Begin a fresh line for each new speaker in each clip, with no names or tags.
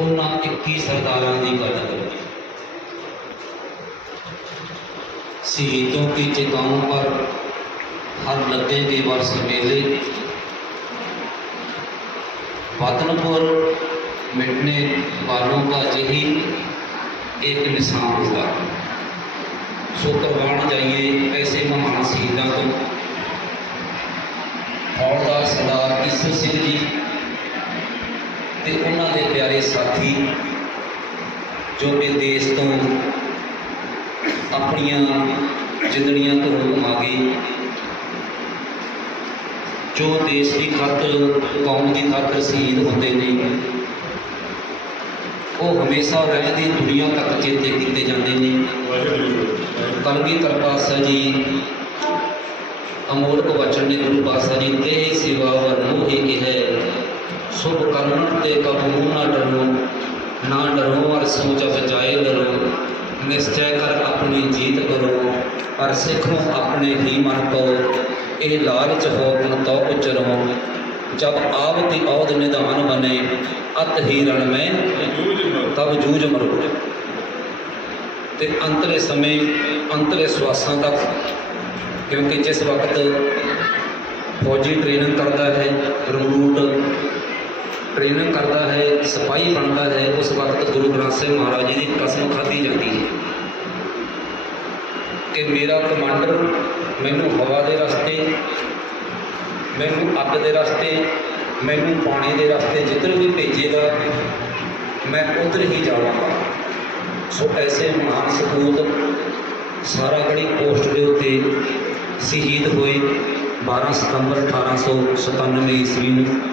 ਉਹਨਾਂ 21 सरदारों की गल करो शहीदों की चिताओं पर हर लगेंगे वर्ष मेले वतनपुर मिटने वालों का यही एक निशान होगा सो करवान जाइए ऐसे महान शहीदों को ਹੌਲਦਾਰ ਸਰਦਾਰ ਈਸਰ ਸਿੰਘ ਜੀ ਤੇ ਉਹਨਾਂ ਦੇ ਪਿਆਰੇ ਸਾਥੀ, ਜੋ ਕਿ ਦੇਸ਼ ਤੋਂ ਆਪਣੀਆਂ ਜਿੰਦੜੀਆਂ ਤੋਂ ਆ ਗਏ, ਜੋ ਦੇਸ਼ ਦੀ ਖਾਤਰ, ਕੌਮ ਦੀ ਖਾਤਰ ਸ਼ਹੀਦ ਹੁੰਦੇ ਨੇ, ਉਹ ਹਮੇਸ਼ਾ ਰਹਿੰਦੀ ਦੁਨੀਆ ਤੱਕ ਚੇਤੇ ਕੀਤੇ ਜਾਂਦੇ ਨੇ। ਕਲਗੀਧਰ ਪਾਤਸ਼ਾਹ ਜੀ, ਅਮੋਲਕ ਵਚਨ ਨੇ ਗੁਰੂ ਪਾਤਸ਼ਾਹ ਜੀ ਤੇ ਸੇਵਾ ਵਰਨੋ ਹੀ ਹੈ ਸੁਭ ਕਰਮ ਤੇ ਨਾ ਡਰੋ ਨਾ ਡਰੋ ਔਰ ਸੋਚ ਬਚਾਏ ਡਰੋ ਨਿਸ਼ਚੈ ਕਰ ਆਪਣੀ ਜੀਤ ਕਰੋ, ਪਰ ਸਿੱਖੋ ਆਪਣੇ ਹੀ ਮਨ ਕੋ ਇਹ ਲਾਲਚ ਹੋ ਗੁਣ ਤੋ ਉਚਰੋ। ਜਬ ਆਪ ਦੀ ਔਦ ਨਿਧਾਨ ਬਨੇ, ਅਤ ਹੀ ਰਣ ਮੈਂ, ਤਬ ਜੂਝ ਮਰੋ। ਤੇ ਅੰਤਲੇ ਸਮੇਂ ਅੰਤਲੇ ਸਵਾਸਾਂ ਤੱਕ, ਕਿਉਂਕਿ ਜਿਸ ਵਕਤ ਫੌਜੀ ਟ੍ਰੇਨਿੰਗ ਕਰਦਾ ਹੈ, ਰੂਟ ਟ੍ਰੇਨਿੰਗ ਕਰਦਾ ਹੈ, ਸਿਪਾਹੀ ਬਣਦਾ ਹੈ, ਉਸ ਵਕਤ ਗੁਰੂ ਗ੍ਰੰਥ ਸਾਹਿਬ ਮਹਾਰਾਜ ਜੀ ਦੀ ਕਸਮ ਖਾਧੀ ਜਾਂਦੀ ਹੈ। ਕਿ ਮੇਰਾ ਕਮਾਂਡਰ ਮੈਨੂੰ ਹਵਾ ਦੇ ਰਸਤੇ, ਮੈਨੂੰ ਅੱਗ ਦੇ ਰਸਤੇ, ਮੈਨੂੰ ਪਾਣੀ ਦੇ ਰਸਤੇ ਜਿੱਧਰ ਵੀ ਭੇਜੇਗਾ, ਮੈਂ ਉਧਰ ਹੀ ਜਾਵਾਂਗਾ। ਸੋ ਐਸੇ ਮਹਾਨ ਸਪੂਤ ਸਾਰਾਗੜੀ ਪੋਸਟ ਦੇ ਉੱਤੇ ਸ਼ਹੀਦ ਹੋਏ 12 ਸਤੰਬਰ 1897 ਈਸਵੀ ਨੂੰ।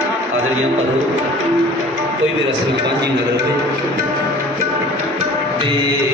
ਹਾਜ਼ਰੀਆਂ ਭਰੋ। ਕੋਈ ਵੀ ਰਸਮ ਸਾਂਝੀ ਨਾ ਰਹੇ ਤੇ